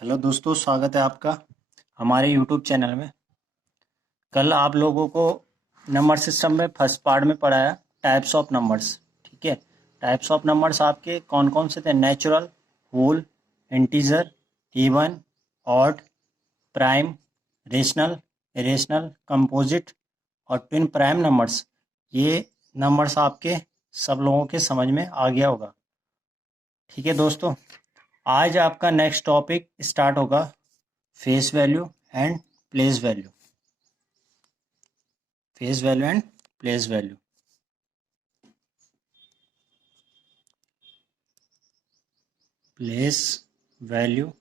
Hello दोस्तों, स्वागत है आपका हमारे यूट्यूब चैनल में। कल आप लोगों को नंबर सिस्टम में फर्स्ट पार्ट में पढ़ाया टाइप्स ऑफ नंबर्स। ठीक है, टाइप्स ऑफ नंबर्स आपके कौन कौन से थे? Natural, whole, integer, even, odd, prime, rational, irrational, composite और ट्विन प्राइम नंबर्स। ये नंबर्स आपके सब लोगों के समझ में आ गया होगा। ठीक है दोस्तों, आज आपका नेक्स्ट टॉपिक स्टार्ट होगा face value and place value. Face value and place value. Place value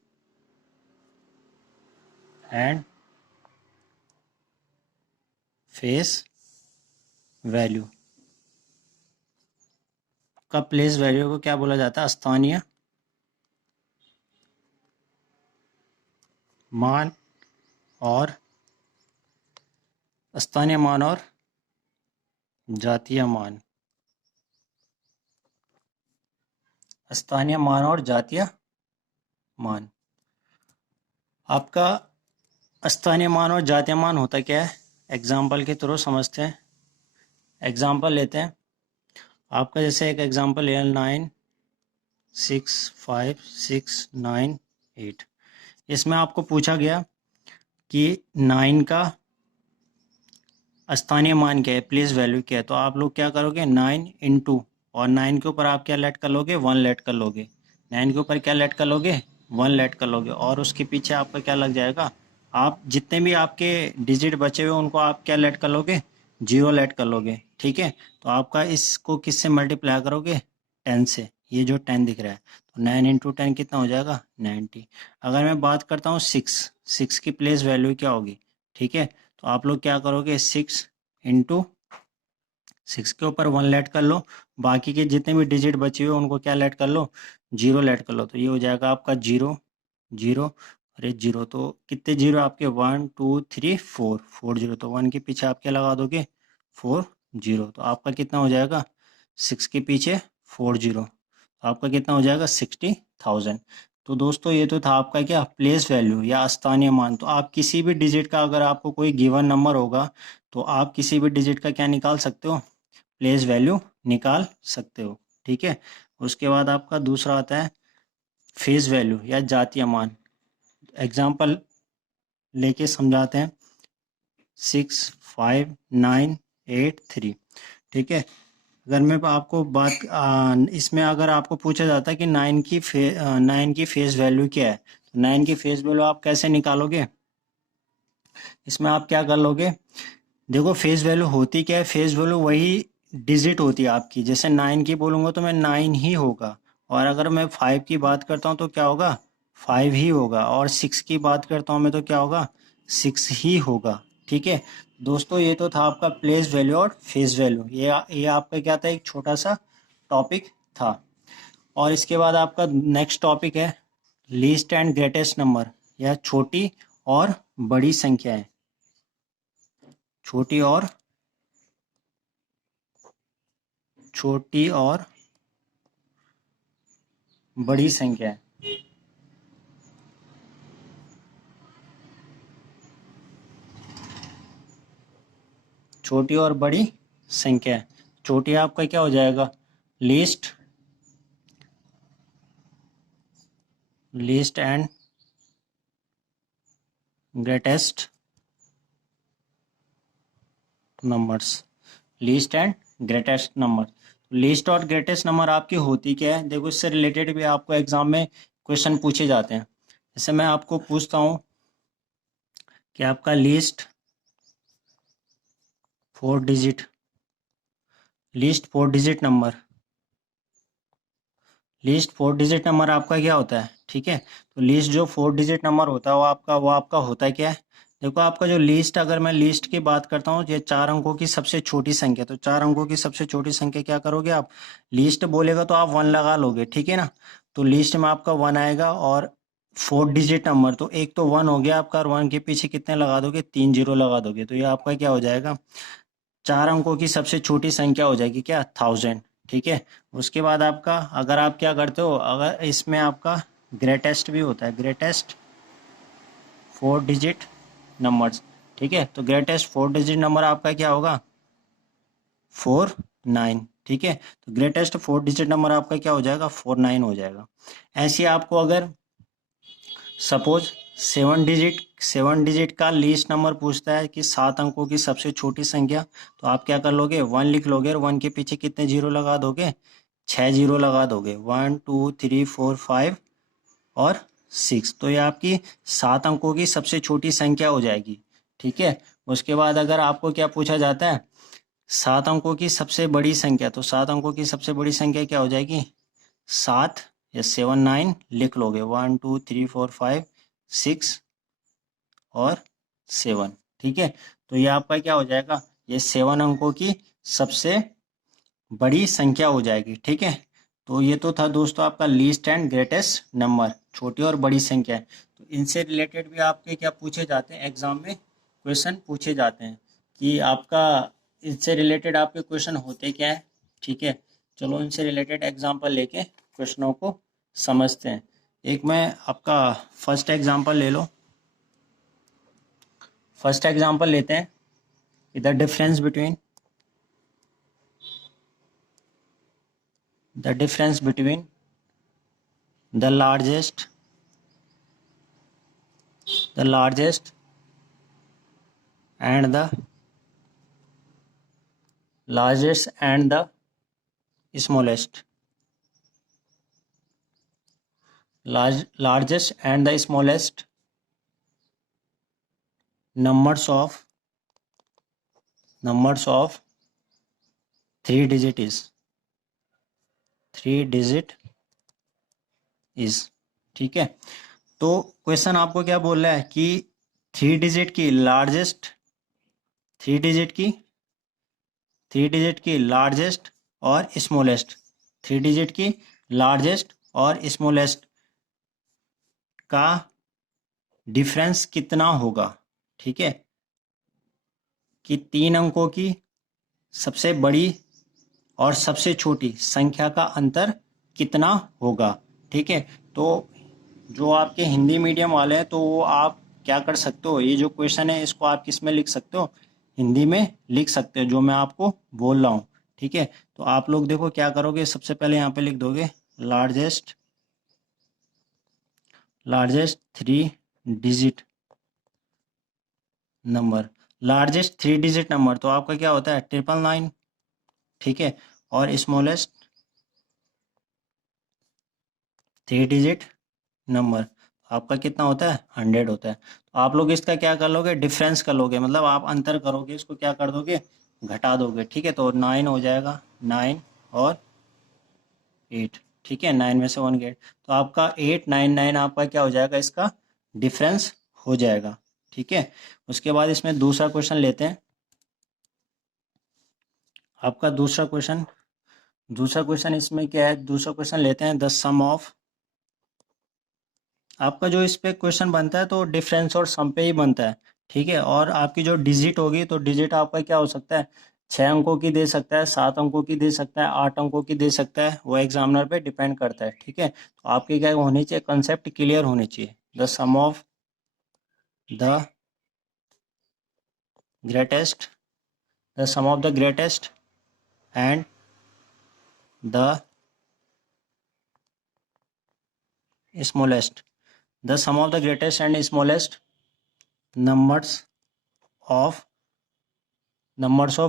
and face value. का प्लेस वैल्यू को क्या बोला जाता है? स्थानीय मान और स्थानीय मान और जातीय मान। स्थानीय मान और जातीय मान। आपका स्थानीय मान और जातीय मान होता क्या है? एग्जाम्पल के थ्रू समझते हैं। एग्जाम्पल लेते हैं। आपका जैसे एक एग्जाम्पल लिया 96569 8। इसमें आपको पूछा गया कि 9 का स्थानीय मान क्या है, प्लेस वैल्यू क्या है। तो आप लोग क्या करोगे? 9 इंटू और 9 के ऊपर आप क्या लेट कर लोगे? 1 लेट कर लोगे। 9 के ऊपर क्या लेट कर लोगे? 1 लेट कर लोगे। और उसके पीछे आपका क्या लग जाएगा? आप जितने भी आपके डिजिट बचे हुए उनको आप क्या लेट कर लोगे? 0 लेट कर लोगे। ठीक है, तो आपका इसको किससे मल्टीप्लाई करोगे? 10 से। ये जो 10 दिख रहा है, तो 9 इंटू 10 कितना हो जाएगा? 90। अगर मैं बात करता हूँ 6 की प्लेस वैल्यू क्या होगी? ठीक है, तो आप लोग क्या करोगे? 6 इंटू 6 के ऊपर 1 लेट कर लो। बाकी के जितने भी डिजिट बचे हुए उनको क्या लेट कर लो? 0 लेट कर लो। तो ये हो जाएगा आपका 0 0। अरे 0 तो कितने जीरो आपके? 1 2 3 4 4 जीरो। तो 1 के पीछे आप क्या लगा दोगे? 4 0। तो आपका कितना हो जाएगा? 6 के पीछे 4 0, तो आपका कितना हो जाएगा? 60,000। तो दोस्तों ये तो था आपका क्या? प्लेस वैल्यू या स्थानीय मान। तो आप किसी भी डिजिट का, अगर आपको कोई गिवन नंबर होगा तो आप किसी भी डिजिट का क्या निकाल सकते हो? प्लेस वैल्यू निकाल सकते हो। ठीक है, उसके बाद आपका दूसरा आता है फेस वैल्यू या जातीय मान। एग्जाम्पल लेके समझाते हैं। 65983। ठीक है, अगर मैं आपको इसमें अगर आपको पूछा जाता है कि 9 की फेस वैल्यू क्या है, तो 9 की फेस वैल्यू आप कैसे निकालोगे? इसमें आप क्या कर लोगे? देखो फेस वैल्यू होती क्या है? फेस वैल्यू वही डिजिट होती है आपकी। जैसे 9 की बोलूँगा तो मैं 9 ही होगा, और अगर मैं 5 की बात करता हूँ तो क्या होगा? 5 ही होगा, और 6 की बात करता हूँ मैं तो क्या होगा? 6 ही होगा। ठीक है दोस्तों, ये तो था आपका प्लेस वैल्यू और फेस वैल्यू। ये आपका क्या था? एक छोटा सा टॉपिक था। और इसके बाद आपका नेक्स्ट टॉपिक है लीस्ट एंड ग्रेटेस्ट नंबर या छोटी और बड़ी संख्याएं। छोटी और बड़ी संख्या है। छोटी और बड़ी संख्या है। छोटी आपका क्या हो जाएगा? Least and greatest numbers. Least and greatest number. Least और ग्रेटेस्ट नंबर आपकी होती क्या है? देखो इससे रिलेटेड भी आपको एग्जाम में क्वेश्चन पूछे जाते हैं। जैसे मैं आपको पूछता हूँ कि आपका least 4 digit number. Least 4 digit number आपका क्या होता है? ठीक है, तो लीस्ट जो 4 डिजिट नंबर होता है वो आपका होता है क्या है? देखो आपका जो लीस्ट, अगर मैं लीस्ट की बात करता हूँ, ये 4 अंकों की सबसे छोटी संख्या। तो 4 अंकों की सबसे छोटी संख्या क्या करोगे आप? लीस्ट बोलेगा तो आप 1 लगा लोगे। ठीक है ना, तो लीस्ट में आपका 1 आएगा। और 4 डिजिट नंबर, तो एक तो 1 हो गया आपका, और 1 के पीछे कितने लगा दोगे? 3 जीरो लगा दोगे। तो ये आपका क्या हो जाएगा? 4 अंकों की सबसे छोटी संख्या हो जाएगी क्या? 1000। ठीक है, उसके बाद आपका, अगर आप क्या करते हो, अगर इसमें आपका ग्रेटेस्ट भी होता है। ग्रेटेस्ट 4 डिजिट नंबर्स, ठीक है। तो ग्रेटेस्ट 4 डिजिट नंबर आपका क्या होगा, 4 9, ठीक है। तो ग्रेटेस्ट 4 डिजिट नंबर आपका क्या हो जाएगा, 4 9 हो जाएगा। ऐसे आपको अगर सपोज 7 डिजिट का लीस्ट नंबर पूछता है कि 7 अंकों की सबसे छोटी संख्या, तो आप क्या कर लोगे, 1 लिख लोगे और 1 के पीछे कितने जीरो लगा दोगे, 6 जीरो लगा दोगे, 1 2 3 4 5 और 6। तो ये आपकी 7 अंकों की सबसे छोटी संख्या हो जाएगी, ठीक है। उसके बाद अगर आपको क्या पूछा जाता है, 7 अंकों की सबसे बड़ी संख्या, तो 7 अंकों की सबसे बड़ी संख्या क्या हो जाएगी, 7 या 7 9 लिख लोगे, 1 2 3 4 5 6 और 7, ठीक है। तो ये आपका क्या हो जाएगा, ये 7 अंकों की सबसे बड़ी संख्या हो जाएगी, ठीक है। तो ये तो था दोस्तों आपका लीस्ट एंड ग्रेटेस्ट नंबर, छोटी और बड़ी संख्या है। तो इनसे रिलेटेड भी आपके क्या पूछे जाते हैं, एग्जाम में क्वेश्चन पूछे जाते हैं कि आपका इनसे रिलेटेड आपके क्वेश्चन होते क्या है, ठीक है। चलो इनसे रिलेटेड एग्जाम्पल लेके क्वेश्चनों को समझते हैं। एक मैं आपका फर्स्ट एग्जाम्पल ले लो, फर्स्ट एग्जाम्पल लेते हैं, the difference between the largest and the smallest largest and the smallest numbers of 3 digit is, ठीक है। तो क्वेश्चन आपको क्या बोल रहा है कि 3 डिजिट की लार्जेस्ट 3 डिजिट की लार्जेस्ट और स्मॉलेस्ट 3 डिजिट की लार्जेस्ट और स्मॉलेस्ट का डिफरेंस कितना होगा, ठीक है। कि 3 अंकों की सबसे बड़ी और सबसे छोटी संख्या का अंतर कितना होगा, ठीक है। तो जो आपके हिंदी मीडियम वाले हैं तो वो आप क्या कर सकते हो, ये जो क्वेश्चन है इसको आप किस में लिख सकते हो, हिंदी में लिख सकते हो, जो मैं आपको बोल रहा हूँ, ठीक है। तो आप लोग देखो क्या करोगे, सबसे पहले यहाँ पे लिख दोगे largest 3 digit number, largest 3 digit number तो आपका क्या होता है 999, ठीक है। और स्मॉलेस्ट 3 डिजिट नंबर आपका कितना होता है 100 होता है। तो आप लोग इसका क्या कर लोगे, डिफरेंस कर लोगे, मतलब आप अंतर करोगे, इसको क्या कर दोगे, घटा दोगे, ठीक है। तो 9 हो जाएगा, 9 और 8, ठीक है, 9 में से 1 गेट, तो आपका 899 आपका क्या हो जाएगा, इसका डिफरेंस हो जाएगा, ठीक है। उसके बाद इसमें दूसरा क्वेश्चन लेते हैं, आपका दूसरा क्वेश्चन इसमें क्या है, दूसरा क्वेश्चन लेते हैं, द सम ऑफ, आपका जो इस पे क्वेश्चन बनता है तो डिफरेंस और सम पे ही बनता है, ठीक है। और आपकी जो डिजिट होगी तो डिजिट आपका क्या हो सकता है, 6 अंकों की दे सकता है, 7 अंकों की दे सकता है, 8 अंकों की दे सकता है, वो एग्जामिनर पे डिपेंड करता है, ठीक है। तो आपकी क्या होनी चाहिए, कंसेप्ट क्लियर होनी चाहिए, the sum of the greatest and the smallest, the sum of the greatest and smallest numbers of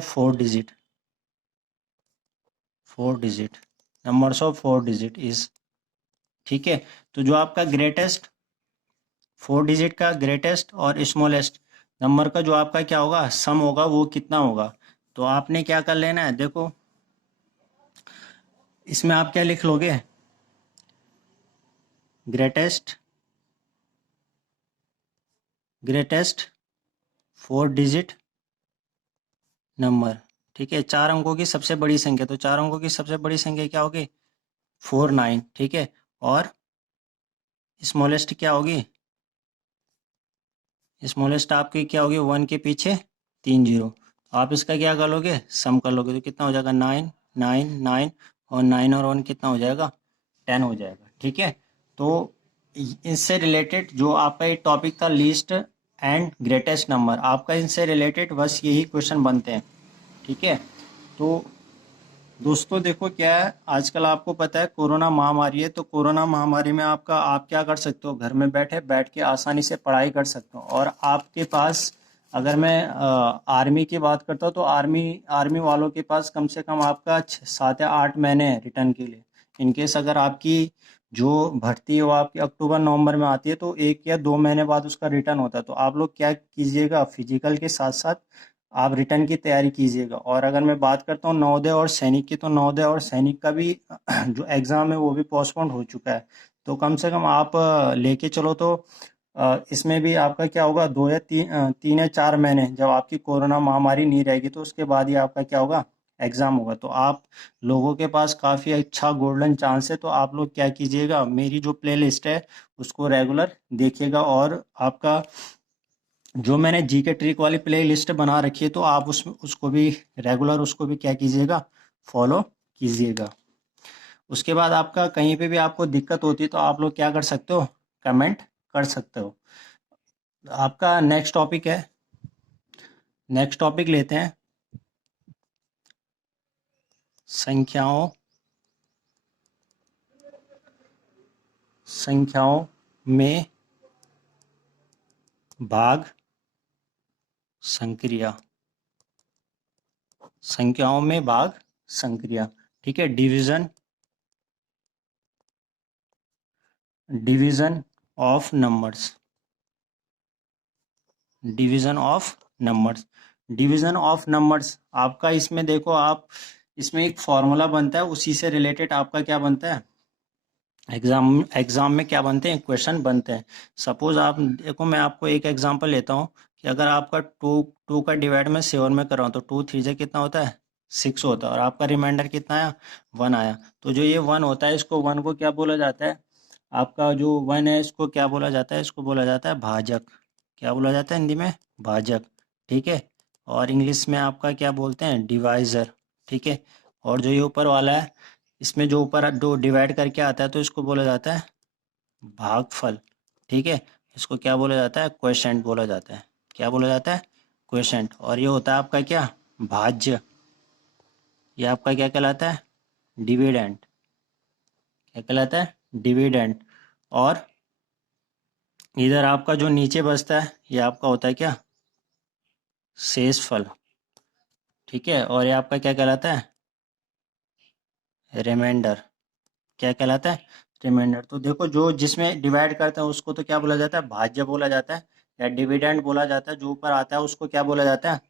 4 digit numbers of 4 digit is, ठीक है। तो जो आपका ग्रेटेस्ट 4 डिजिट का ग्रेटेस्ट और स्मॉलेस्ट नंबर का जो आपका क्या होगा, सम होगा, वो कितना होगा। तो आपने क्या कर लेना है, देखो इसमें आप क्या लिख लोगे, ग्रेटेस्ट 4 डिजिट नंबर, ठीक है। 4 अंकों की सबसे बड़ी संख्या, तो 4 अंकों की सबसे बड़ी संख्या क्या होगी 4 9, ठीक है। और स्मॉलेस्ट क्या होगी, स्मॉलेस्ट आपकी क्या होगी 1 के पीछे 3 जीरो, आप इसका क्या कर लोगे, सम कर लोगे, तो कितना हो जाएगा 9 9 9 और 9 और 1 कितना हो जाएगा 10 हो जाएगा, ठीक है। तो इससे रिलेटेड जो आपका एक टॉपिक था लीस्ट एंड ग्रेटेस्ट नंबर, आपका इनसे रिलेटेड बस यही क्वेश्चन बनते हैं। ठीक है, तो दोस्तों देखो क्या है, आजकल आपको पता है कोरोना महामारी है, तो कोरोना महामारी में आप क्या कर सकते हो, घर में बैठ के आसानी से पढ़ाई कर सकते हो। और आपके पास, अगर मैं आर्मी की बात करता हूँ, तो आर्मी आर्मी वालों के पास कम से कम आपका 7 या 8 महीने है रिटर्न के लिए। इनकेस अगर आपकी जो भर्ती है वो आपकी अक्टूबर नवंबर में आती है, तो 1 या 2 महीने बाद उसका रिटर्न होता है। तो आप लोग क्या कीजिएगा, फिजिकल के साथ साथ आप रिटर्न की तैयारी कीजिएगा। और अगर मैं बात करता हूँ नवोदय और सैनिक की, तो नवोदय और सैनिक का भी जो एग्ज़ाम है वो भी पोस्टपोन्ड हो चुका है। तो कम से कम आप लेके चलो तो इसमें भी आपका क्या होगा, 3 या 4 महीने, जब आपकी कोरोना महामारी नहीं रहेगी तो उसके बाद ही आपका क्या होगा, एग्ज़ाम होगा। तो आप लोगों के पास काफ़ी अच्छा गोल्डन चांस है। तो आप लोग क्या कीजिएगा, मेरी जो प्ले लिस्ट है उसको रेगुलर देखिएगा। और आपका जो मैंने जीके ट्रिक वाली प्ले लिस्ट बना रखी है, तो आप उसको भी रेगुलर, उसको भी क्या कीजिएगा, फॉलो कीजिएगा। उसके बाद आपका कहीं पे भी आपको दिक्कत होती है तो आप लोग क्या कर सकते हो, कमेंट कर सकते हो। आपका नेक्स्ट टॉपिक लेते हैं, संख्याओं में भाग संक्रिया। संख्याओं में भाग संक्रिया, ठीक है। Division of numbers. Division of numbers आपका इसमें देखो, आप इसमें एक फॉर्मूला बनता है, उसी से रिलेटेड आपका क्या बनता है, एग्जाम में क्या बनते हैं, क्वेश्चन बनते हैं। सपोज आप देखो, मैं आपको एक एग्जांपल लेता हूँ कि अगर आपका टू टू का डिवाइड में 7 में कर रहा हूँ, तो 2 3 कितना होता है, 6 होता है। और आपका रिमाइंडर कितना आया, 1 आया। तो जो ये 1 होता है, इसको 1 को क्या बोला जाता है, आपका जो 1 है इसको क्या बोला जाता है, इसको बोला जाता है भाजक। क्या बोला जाता है हिंदी में, भाजक, ठीक है। और इंग्लिश में आपका क्या बोलते हैं, डिवाइज़र, ठीक है। और जो ये ऊपर वाला है, इसमें जो ऊपर दो डिवाइड करके आता है, तो इसको बोला जाता है भागफल, ठीक है। इसको क्या बोला जाता है, क्वोशेंट बोला जाता है। क्या बोला जाता है, क्वोशेंट। और ये होता है आपका क्या, भाज्य। ये आपका क्या कहलाता है, डिविडेंड। क्या कहलाता है, डिविडेंड। और इधर आपका जो नीचे बचता है, ये आपका होता है क्या, शेषफल, ठीक है। और ये आपका क्या कहलाता है, रिमाइंडर। क्या कहलाता है, रिमाइंडर। तो देखो, जो जिसमें डिवाइड करते हैं उसको तो क्या बोला जाता है, भाज्य बोला जाता है या डिविडेंड बोला जाता है। जो ऊपर आता है उसको क्या बोला जाता है,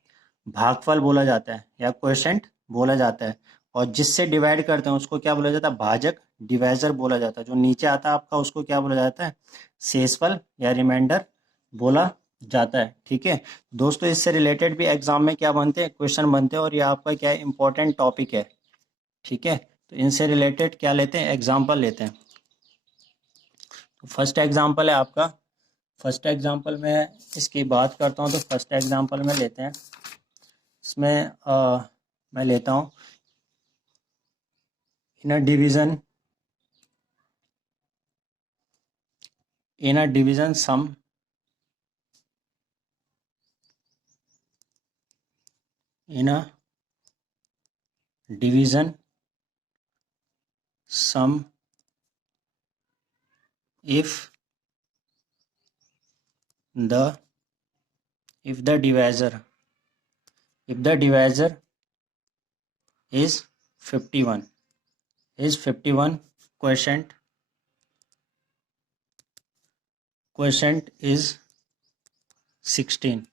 भागफल बोला जाता है या क्वोशेंट बोला जाता है। और जिससे डिवाइड करते हैं उसको क्या बोला जाता है, भाजक, डिवाइजर बोला जाता है। जो नीचे आता है आपका उसको क्या बोला जाता है, शेषफल या रिमाइंडर बोला जाता है, ठीक है। दोस्तों, इससे रिलेटेड भी एग्जाम में क्या बनते हैं, क्वेश्चन बनते हैं। और ये आपका क्या है, इंपॉर्टेंट टॉपिक है, ठीक है। तो इनसे रिलेटेड क्या लेते हैं, एग्जाम्पल लेते हैं। तो फर्स्ट एग्जाम्पल है आपका, फर्स्ट एग्जाम्पल में इसकी बात करता हूँ, तो फर्स्ट एग्जाम्पल में लेते हैं। इसमें मैं लेता हूँ, in a division sum, in a division sum, if the if the divisor is 51, quotient is 16,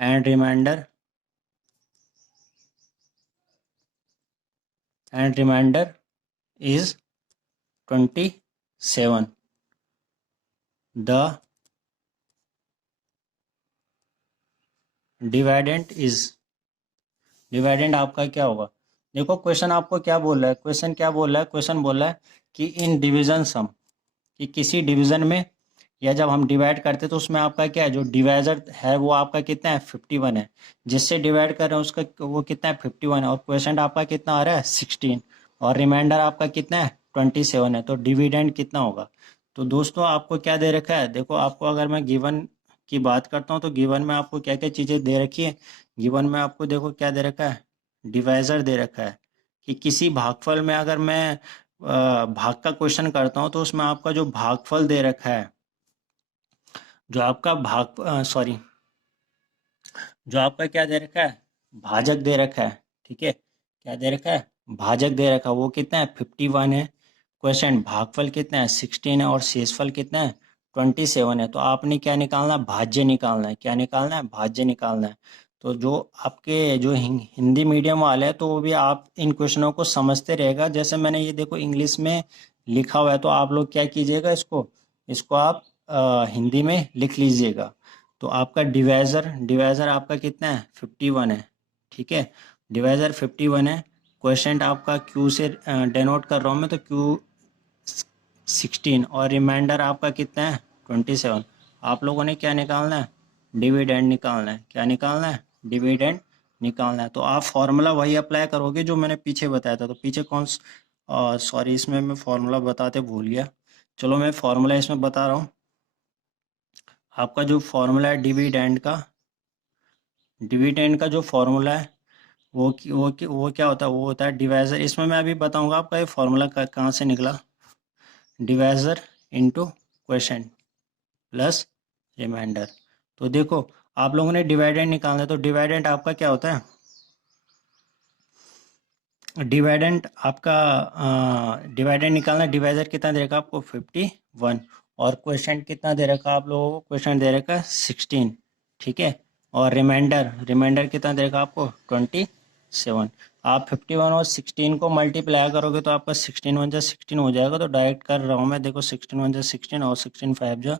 and remainder is 27. The डिवाइडेंट आपका क्या होगा। देखो, क्वेश्चन आपको क्या बोल रहा है, क्वेश्चन बोल रहा है कि इन डिवीजन सम, कि किसी डिवीजन में, या जब हम डिवाइड करते हैं तो उसमें आपका क्या है, जो डिवाइजर है वो आपका कितना है, 51 है। जिससे डिवाइड कर रहे हैं उसका वो कितना है, 51 है। और क्वेश्चन आपका कितना आ रहा है, 16। और रिमाइंडर आपका कितना है, 27 है, तो डिविडेंड कितना होगा। तो दोस्तों आपको क्या दे रखा है, देखो आपको अगर मैं गिवन की बात करता हूँ तो गिवन में आपको क्या क्या चीज़ें दे रखी है। गिवन में आपको देखो क्या दे रखा है, डिवाइज़र दे रखा है कि किसी भागफल में अगर मैं भाग का क्वेश्चन करता हूँ तो उसमें आपका जो भागफल दे रखा है, जो आपका सॉरी, जो आपका क्या दे रखा है, भाजक दे रखा है, ठीक है, क्या दे रखा है, भाजक दे रखा है, वो कितना है 51 है। क्वेश्चन भागफल कितना है 16 है और शेषफल कितना है 27 है। तो आपने क्या निकालना है, भाज्य निकालना है। क्या निकालना है, भाज्य निकालना है। तो जो आपके जो हिंदी मीडियम वाले हैं तो वो भी आप इन क्वेश्चनों को समझते रहेगा। जैसे मैंने ये देखो इंग्लिश में लिखा हुआ है तो आप लोग क्या कीजिएगा, इसको इसको आप हिंदी में लिख लीजिएगा। तो आपका डिवाइज़र डिवाइज़र आपका कितना है 51 है, ठीक है, डिवाइज़र 51 है। क्वेश्चन आपका क्यू से डेनोट कर रहा हूँ मैं, तो क्यू 16 और रिमाइंडर आपका कितना है 27। आप लोगों ने क्या निकालना है, डिविडेंड निकालना है। क्या निकालना है, डिविडेंड निकालना है। तो आप फॉर्मूला वही अप्लाई करोगे जो मैंने पीछे बताया था। तो पीछे सॉरी, इसमें मैं फॉर्मूला बताते भूल गया। चलो मैं फॉर्मूला इसमें बता रहा हूँ। आपका जो फॉर्मूला है डिविडेंड का जो फॉर्मूला है वो क्या होता है, वो होता है डिवाइज़र। इसमें मैं अभी बताऊंगा आपका ये फॉर्मूला कहाँ से निकला। Divisor into quotient plus remainder. तो देखो आप लोगों ने डिवाइडेंड निकालना है, तो डिवाइडेंड आपका क्या होता है, डिवाइडेंड आपका डिवाइडेंड निकालना। डिवाइज़र कितना दे रखा आपको 51 और क्वोशिएंट कितना दे रखा आप लोगों को, क्वोशिएंट दे रखा 16, ठीक है, और रिमाइंडर रिमाइंडर कितना दे रखा आपको 27। आप 51 और 16 को मल्टीप्लाई करोगे तो आपका 16 वन जा 16 हो जाएगा। तो डायरेक्ट कर रहा हूँ मैं, देखो 16 वन जा 16 और 16 5 जा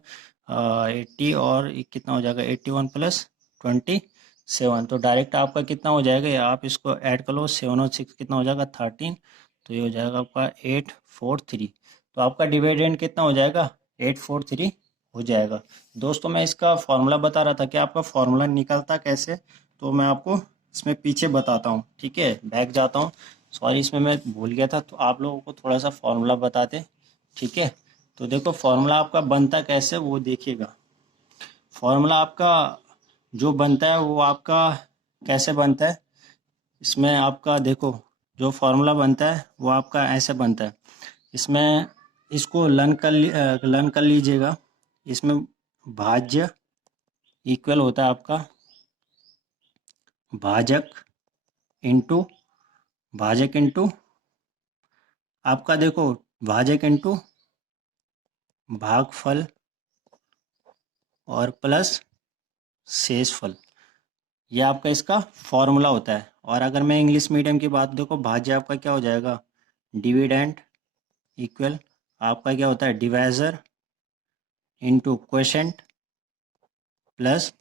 80 और कितना हो जाएगा 81 प्लस 27। तो डायरेक्ट आपका कितना हो जाएगा, या आप इसको ऐड कर लो, 7 और 6 कितना हो जाएगा 13। तो ये हो जाएगा आपका 843। तो आपका डिविडेंड कितना हो जाएगा 843 हो जाएगा। दोस्तों मैं इसका फॉर्मूला बता रहा था कि आपका फॉर्मूला निकलता कैसे, तो मैं आपको इसमें पीछे बताता हूँ, ठीक है, बैक जाता हूँ। सॉरी इसमें मैं भूल गया था, तो आप लोगों को थोड़ा सा फॉर्मूला बताते, ठीक है। तो देखो फॉर्मूला आपका बनता कैसे वो देखिएगा। फॉर्मूला आपका जो बनता है वो आपका कैसे बनता है, इसमें आपका देखो जो फॉर्मूला बनता है वो आपका ऐसे बनता है। इसमें इसको लर्न कर लीजिएगा। इसमें भाज्य इक्वल होता है आपका भाजक इंटू भाजक इंटू आपका देखो भाजक इंटू भागफल और प्लस शेषफल। ये आपका इसका फॉर्मूला होता है। और अगर मैं इंग्लिश मीडियम की बात देखो, भाज्य आपका क्या हो जाएगा, डिविडेंड इक्वल आपका क्या होता है divisor into quotient plus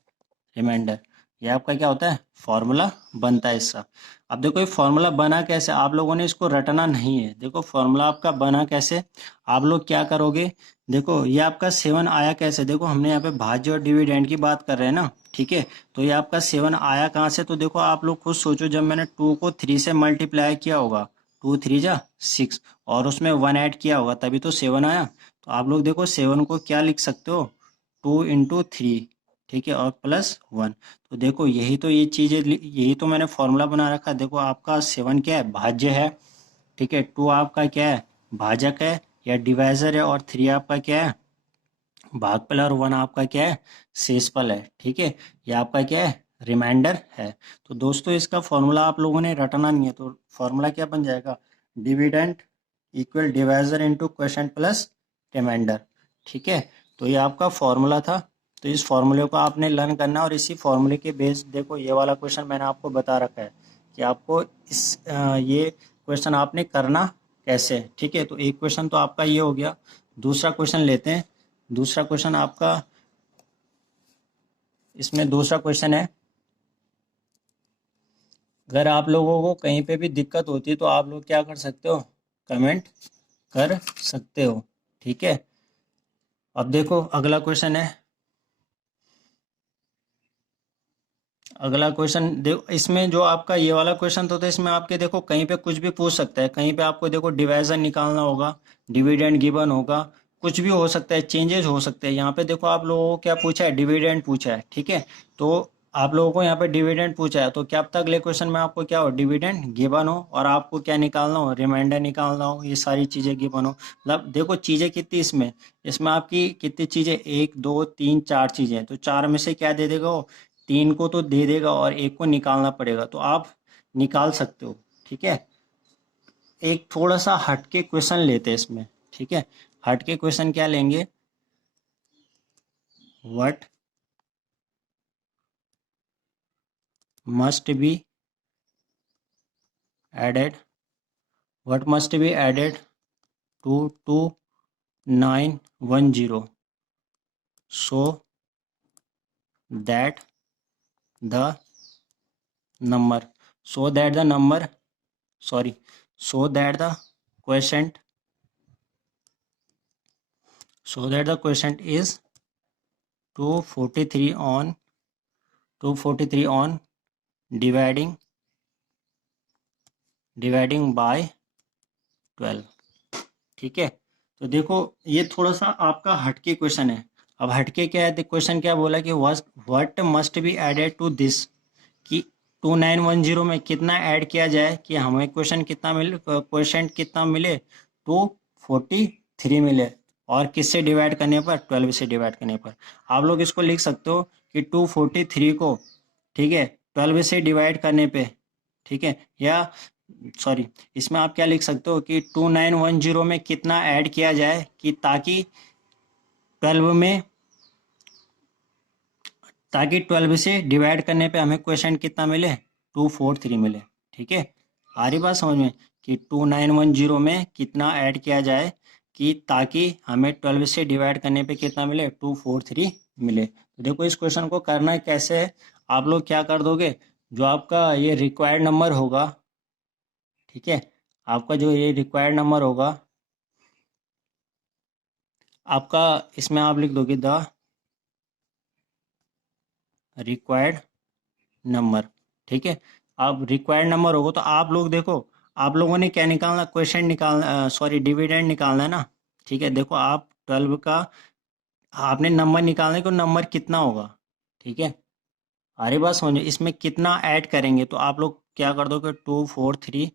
remainder. ये आपका क्या होता है फॉर्मूला बनता है इसका। अब देखो ये फॉर्मूला बना कैसे, आप लोगों ने इसको रटना नहीं है। देखो फॉर्मूला आपका बना कैसे, आप लोग क्या करोगे, देखो ये आपका 7 आया कैसे, देखो हमने यहाँ पे भाज्य और डिविडेंड की बात कर रहे हैं ना, ठीक है। तो ये आपका 7 आया कहाँ से, तो देखो आप लोग खुद सोचो, जब मैंने 2 को 3 से मल्टीप्लाई किया होगा, 2 3 जा 6 और उसमें 1 ऐड किया होगा तभी तो 7 आया। तो आप लोग देखो 7 को क्या लिख सकते हो, 2 × 3, ठीक है, और +1। तो देखो यही तो ये चीज़ें, यही तो मैंने फॉर्मूला बना रखा है। देखो आपका 7 क्या है, भाज्य है, ठीक है, 2 आपका क्या है, भाजक है या डिवाइज़र है, और 3 आपका क्या है, भागफल, और 1 आपका क्या है, शेषफल है, ठीक है। ये आपका क्या है, रिमाइंडर है। तो दोस्तों इसका फॉर्मूला आप लोगों ने रटना नहीं है। तो फॉर्मूला क्या बन जाएगा, dividend equal divisor into quotient plus remainder, ठीक है। तो ये आपका फॉर्मूला था। तो इस फॉर्मूले को आपने लर्न करना है और इसी फॉर्मूले के बेस देखो ये वाला क्वेश्चन मैंने आपको बता रखा है कि आपको ये क्वेश्चन आपने करना कैसे, ठीक है। तो एक क्वेश्चन तो आपका ये हो गया। दूसरा क्वेश्चन लेते हैं। दूसरा क्वेश्चन आपका, इसमें दूसरा क्वेश्चन है, अगर आप लोगों को कहीं पे भी दिक्कत होती है तो आप लोग क्या कर सकते हो, कमेंट कर सकते हो, ठीक है। अब देखो अगला क्वेश्चन है, अगला क्वेश्चन देखो, इसमें जो आपका ये वाला क्वेश्चन तो इसमें आपके देखो कहीं पे कुछ भी पूछ सकता है, कहीं पे आपको देखो डिवाइजन निकालना होगा, डिविडेंड गिवन होगा, कुछ भी हो सकता है, चेंजेस हो सकते हैं। यहाँ पे देखो आप लोगों को क्या पूछा है, डिविडेंड पूछा है, ठीक है। तो आप लोगों को यहाँ पे डिविडेंड पूछा है, तो क्या पता अगले क्वेश्चन में आपको क्या हो, डिविडेंड गिवन हो और आपको क्या निकालना हो, रिमाइंडर निकालना हो, ये सारी चीजें गिवन हो। मतलब देखो चीजें कितनी इसमें, इसमें आपकी कितनी चीजें, एक दो तीन चार चीजें, तो चार में से क्या दे देगा वो, तीन को तो दे देगा और एक को निकालना पड़ेगा, तो आप निकाल सकते हो, ठीक है। एक थोड़ा सा हटके क्वेश्चन लेते हैं इसमें, ठीक है। हटके क्वेश्चन क्या लेंगे, what must be added, what must be added to 2910 so that the number, so that the number, sorry, so that the quotient, so that the quotient is 243 on 243 on dividing by 12, ठीक है। तो देखो ये थोड़ा सा आपका हटके question है। अब हटके क्या है, क्वेश्चन क्या बोला कि what must be added to this, कि 2910 में कितना ऐड किया जाए कि हमें क्वेश्चन कितना मिले, क्वेश्चन कितना मिले, 243 मिले, और किससे डिवाइड करने पर, 12 से डिवाइड करने पर। आप लोग इसको लिख सकते हो कि 243 को, ठीक है, 12 से डिवाइड करने पे, ठीक है, या सॉरी, इसमें आप क्या लिख सकते हो कि 2910 में कितना ऐड किया जाए कि में ताकि 12 से डिवाइड करने पे हमें क्वेश्चन कितना मिले, 243 मिले, ठीक है। आ रही बात समझ में, कि 2910 में कितना ऐड किया जाए कि ताकि हमें 12 से डिवाइड करने पे कितना मिले, 243 मिले। तो देखो इस क्वेश्चन को करना कैसे है, आप लोग क्या कर दोगे, जो आपका ये रिक्वायर्ड नंबर होगा, ठीक है, आपका जो ये रिक्वायर्ड नंबर होगा आपका, इसमें आप लिख दोगे द रिक्वायर्ड नंबर, ठीक है। अब रिक्वायर्ड नंबर होगा तो आप लोग देखो, आप लोगों ने क्या निकालना, क्वेश्चन निकालना, सॉरी डिविडेंड निकालना है ना, ठीक है। देखो आप 12 का आपने नंबर निकालना है कि नंबर कितना होगा, ठीक है। अरे बात समझो, इसमें कितना ऐड करेंगे, तो आप लोग क्या कर दोगे, 243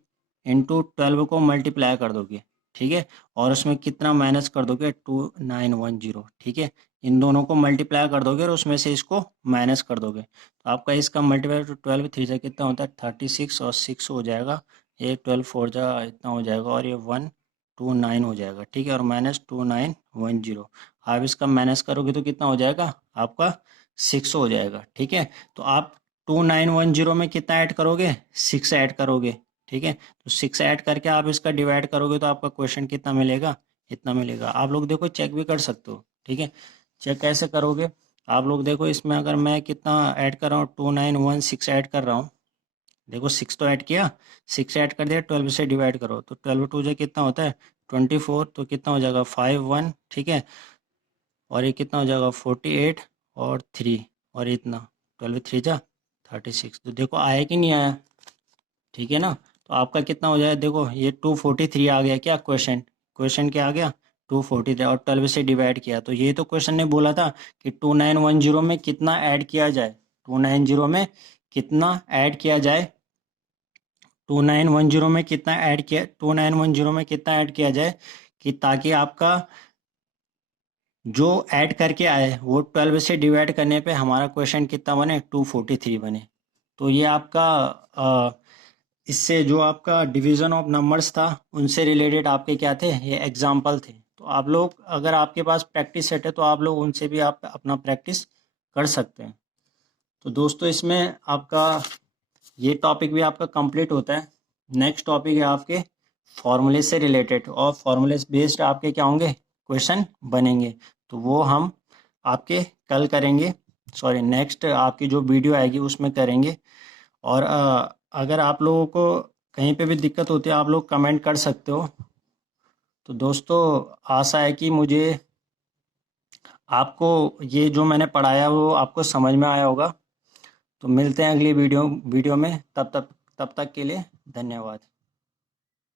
इंटू 12 को मल्टीप्लाई कर दोगे, ठीक है, और उसमें कितना माइनस कर दोगे, 2910, ठीक है। इन दोनों को मल्टीप्लाई कर दोगे और उसमें से इसको माइनस कर दोगे, तो आपका इसका मल्टीप्लाई टू 12 3 से कितना होता है, 36, और 6 हो जाएगा, ये 12 4 जा इतना हो जाएगा, और ये 129 हो जाएगा, ठीक है, और माइनस 2910, आप इसका माइनस करोगे तो कितना हो जाएगा आपका, 6 हो जाएगा, ठीक है। तो आप 2910 में कितना ऐड करोगे, 6 ऐड करोगे, ठीक है। तो 6 ऐड करके आप इसका डिवाइड करोगे तो आपका क्वेश्चन कितना मिलेगा, इतना मिलेगा। आप लोग देखो चेक भी कर सकते हो, ठीक है। चेक कैसे करोगे, आप लोग देखो इसमें अगर मैं कितना ऐड कर रहा हूँ, 2916 ऐड कर रहा हूँ, देखो 6 तो ऐड किया, 6 ऐड कर दिया, 12 से डिवाइड करो, तो 12 टू जो कितना होता है 24, तो कितना हो जाएगा 51, ठीक है, और ये कितना हो जाएगा 48, और 3, और इतना 12 3 जा 36, तो देखो आया कि नहीं आया, ठीक है ना। तो आपका कितना हो जाएगा, देखो ये 243 आ गया, क्या क्वेश्चन, क्वेश्चन क्या आ गया, 243, और 12 से डिवाइड किया, तो ये तो क्वेश्चन ने बोला था कि 2910 में कितना ऐड किया जाए, 290 में कितना ऐड किया जाए, 2910 में कितना ऐड किया, 2910 में कितना ऐड किया जाए कि ताकि आपका जो ऐड करके आए वो 12 से डिवाइड करने पे हमारा क्वेश्चन कितना बने, 243 बने। तो ये आपका इससे जो आपका डिवीजन ऑफ नंबर्स था उनसे रिलेटेड आपके क्या थे, ये एग्जाम्पल थे। तो आप लोग अगर आपके पास प्रैक्टिस सेट है तो आप लोग उनसे भी आप अपना प्रैक्टिस कर सकते हैं। तो दोस्तों इसमें आपका ये टॉपिक भी आपका कंप्लीट होता है। नेक्स्ट टॉपिक है आपके फॉर्मूले से रिलेटेड, और फॉर्मूले बेस्ड आपके क्या होंगे, क्वेश्चन बनेंगे। तो वो हम आपके कल करेंगे, सॉरी नेक्स्ट आपकी जो वीडियो आएगी उसमें करेंगे। और अगर आप लोगों को कहीं पे भी दिक्कत होती है आप लोग कमेंट कर सकते हो। तो दोस्तों आशा है कि मुझे आपको ये जो मैंने पढ़ाया वो आपको समझ में आया होगा। तो मिलते हैं अगली वीडियो में, तब तक के लिए धन्यवाद।